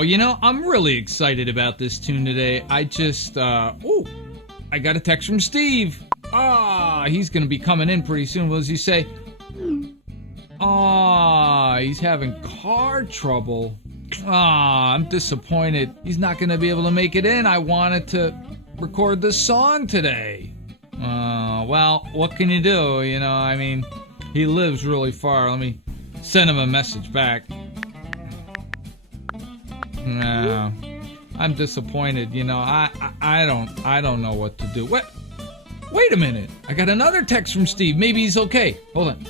Oh, I'm really excited about this tune today. I got a text from Steve. He's going to be coming in pretty soon. What does he say? He's having car trouble. I'm disappointed. He's not going to be able to make it in. I wanted to record this song today. Well, what can you do? He lives really far. Let me send him a message back. No, I'm disappointed. I don't know what to do. What? Wait a minute. I got another text from Steve. Maybe he's okay. Hold on.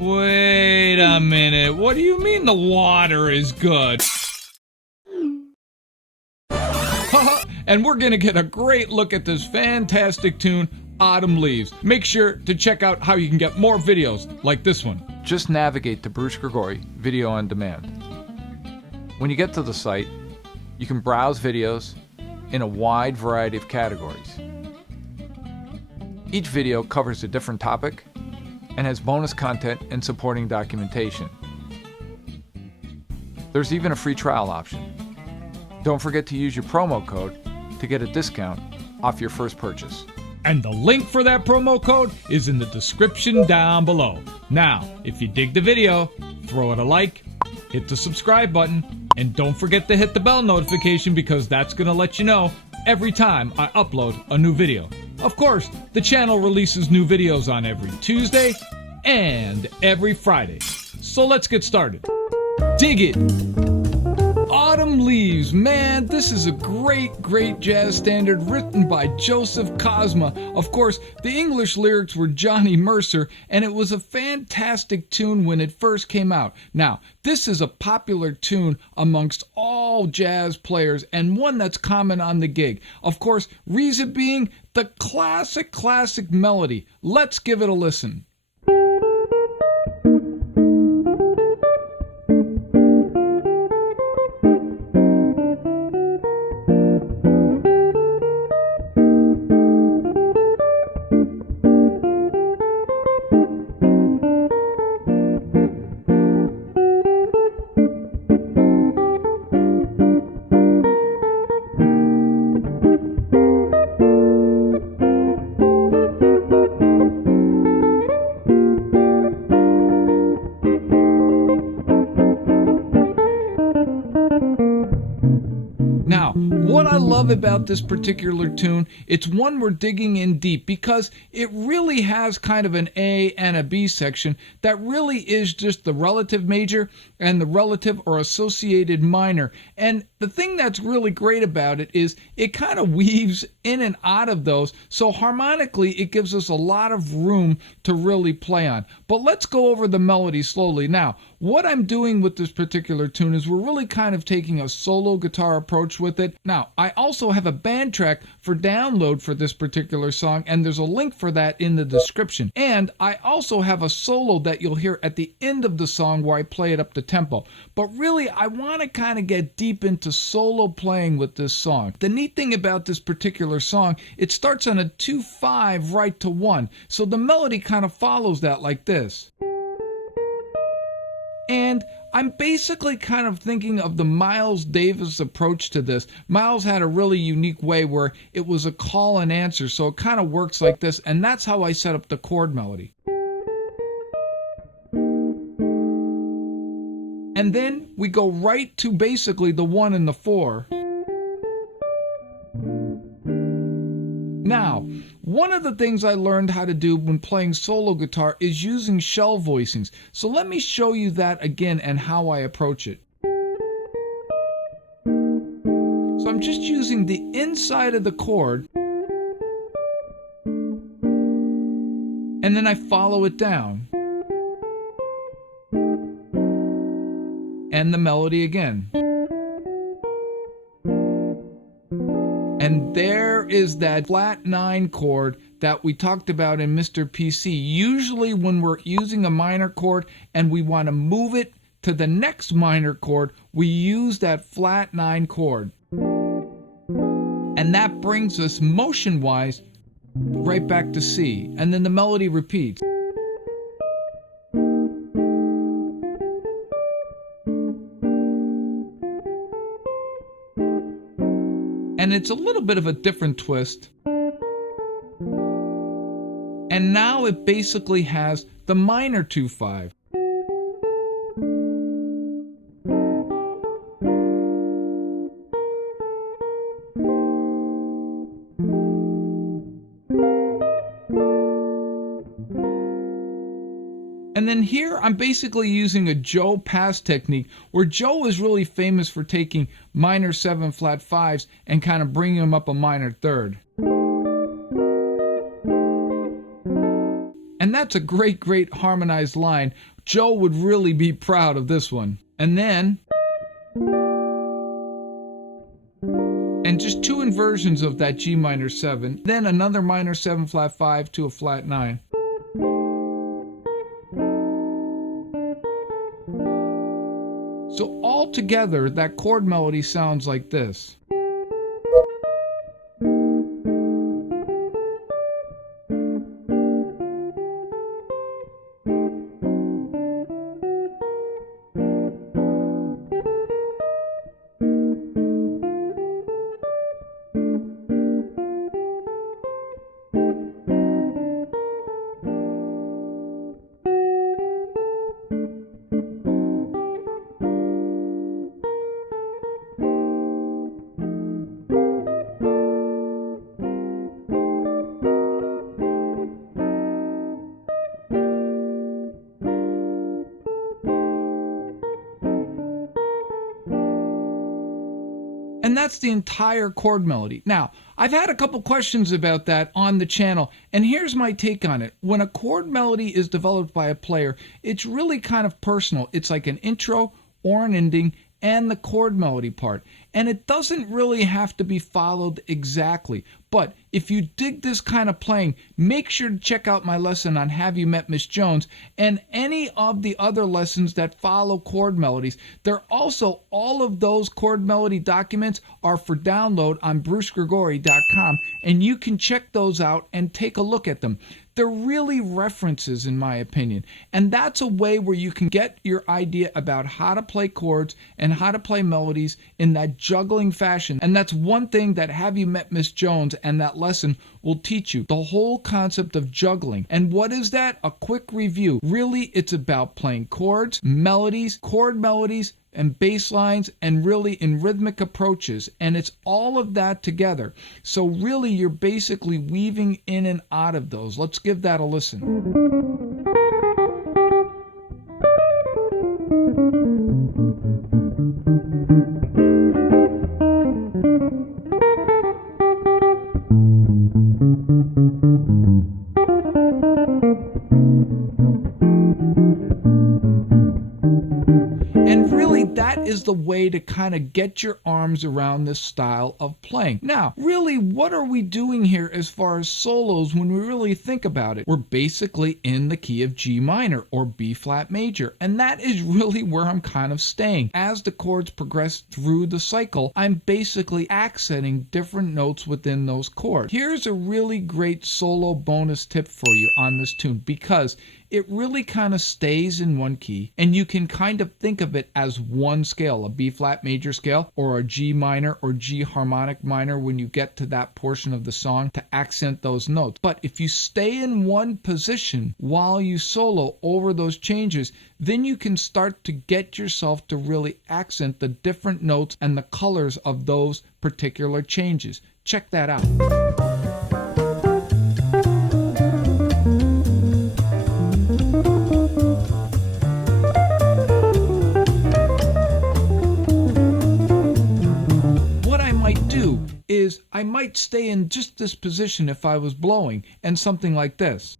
Wait a minute. What do you mean the water is good? And we're gonna get a great look at this fantastic tune, Autumn Leaves. Make sure to check out how you can get more videos like this one. Just navigate to Bruce Grigori Video on Demand. When you get to the site, you can browse videos in a wide variety of categories. Each video covers a different topic and has bonus content and supporting documentation. There's even a free trial option. Don't forget to use your promo code to get a discount off your first purchase. And the link for that promo code is in the description down below. Now, if you dig the video, throw it a like, hit the subscribe button, and don't forget to hit the bell notification because that's going to let you know every time I upload a new video. Of course, the channel releases new videos on every Tuesday and every Friday. So let's get started. Dig it! Autumn Leaves, man, this is a great jazz standard written by Joseph Cosma. Of course, the English lyrics were Johnny Mercer, and it was a fantastic tune when it first came out. Now, this is a popular tune amongst all jazz players and one that's common on the gig. Of course, reason being the classic melody. Let's give it a listen. Now, what I love about this particular tune, it's one we're digging in deep because it really has kind of an A and a B section that really is just the relative major and the relative or associated minor. And the thing that's really great about it is it kind of weaves in and out of those, so harmonically it gives us a lot of room to really play on. But let's go over the melody slowly. Now, what I'm doing with this particular tune is we're really kind of taking a solo guitar approach with it. Now, I also have a band track for download for this particular song, and there's a link for that in the description. And I also have a solo that you'll hear at the end of the song where I play it up the tempo. But really, I want to kind of get deep into solo playing with this song. The neat thing about this particular song, it starts on a 2-5 right to 1. So the melody kind of follows that like this. And I'm basically kind of thinking of the Miles Davis approach to this. Miles had a really unique way where it was a call and answer, so it kind of works like this, and that's how I set up the chord melody. And then we go right to basically the 1 and the 4. Now, one of the things I learned how to do when playing solo guitar is using shell voicings. So let me show you that again and how I approach it. So I'm just using the inside of the chord, and then I follow it down. And the melody again. And there is that flat 9 chord that we talked about in Mr. PC. Usually when we're using a minor chord and we want to move it to the next minor chord, we use that flat 9 chord. And that brings us motion-wise right back to C. And then the melody repeats. and it's a little bit of a different twist. And now it basically has the minor 2/5. And then here I'm basically using a Joe pass technique, where Joe is really famous for taking minor 7 flat 5s and kind of bringing them up a minor third. And that's a great harmonized line. Joe would really be proud of this one. And then, and just two inversions of that G minor 7, then another minor 7 flat 5 to a flat 9. So all together, that chord melody sounds like this. And that's the entire chord melody. Now, I've had a couple questions about that on the channel, and here's my take on it. When a chord melody is developed by a player, it's really kind of personal. It's like an intro or an ending and the chord melody part. And it doesn't really have to be followed exactly. But if you dig this kind of playing, make sure to check out my lesson on Have You Met Miss Jones and any of the other lessons that follow chord melodies. They're also, all of those chord melody documents are for download on brucegregory.com, and you can check those out and take a look at them. They're really references, in my opinion, and that's a way where you can get your idea about how to play chords and how to play melodies in that juggling fashion. And that's one thing that Have You Met Miss Jones and that lesson will teach you, the whole concept of juggling. And what is that? A quick review. Really, it's about playing chords, melodies, chord melodies, and bass lines, and really in rhythmic approaches, and it's all of that together. So really, you're basically weaving in and out of those. Let's give that a listen. And really, that is the way to kind of get your arms around this style of playing. Now, really, what are we doing here as far as solos when we really think about it? We're basically in the key of G minor or B flat major, and that is really where I'm kind of staying. As the chords progress through the cycle, I'm basically accenting different notes within those chords. Here's a really great solo bonus tip for you on this tune, because it really kind of stays in one key, and you can kind of think of it as one scale, a B flat major scale or a G minor or G harmonic minor when you get to that portion of the song to accent those notes. But if you stay in one position while you solo over those changes, then you can start to get yourself to really accent the different notes and the colors of those particular changes. Check that out. Is I might stay in just this position if I was blowing, and something like this.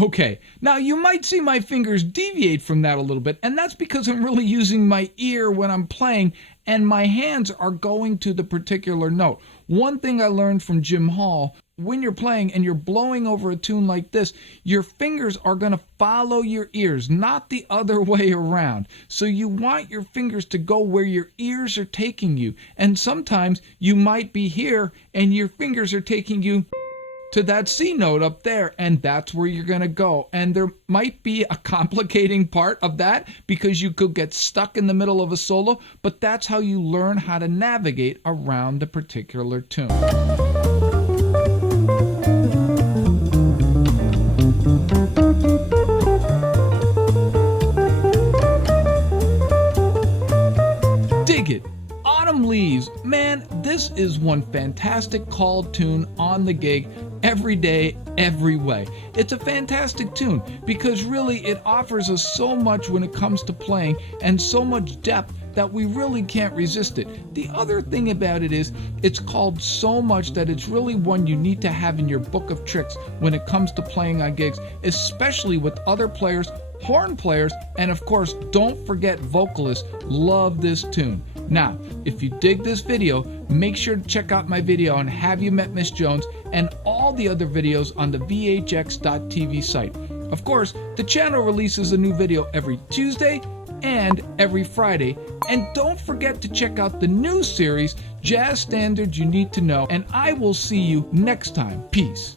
Okay, now you might see my fingers deviate from that a little bit, and that's because I'm really using my ear when I'm playing, and my hands are going to the particular note. One thing I learned from Jim Hall when you're playing and you're blowing over a tune like this, your fingers are going to follow your ears, not the other way around. So you want your fingers to go where your ears are taking you. And sometimes you might be here and your fingers are taking you to that C note up there, and that's where you're going to go. And there might be a complicating part of that because you could get stuck in the middle of a solo, but that's how you learn how to navigate around the particular tune. Dig it. Autumn Leaves. Man, this is one fantastic called tune on the gig every day, every way. It's a fantastic tune because really it offers us so much when it comes to playing and so much depth that we really can't resist it. The other thing about it is it's called so much that it's really one you need to have in your book of tricks when it comes to playing on gigs, especially with other players, horn players, and of course, don't forget vocalists love this tune. Now, if you dig this video, make sure to check out my video on Have You Met Miss Jones and all the other videos on the vhx.tv site. Of course, the channel releases a new video every Tuesday and every Friday. And don't forget to check out the new series, Jazz Standards You Need to Know, and I will see you next time. Peace.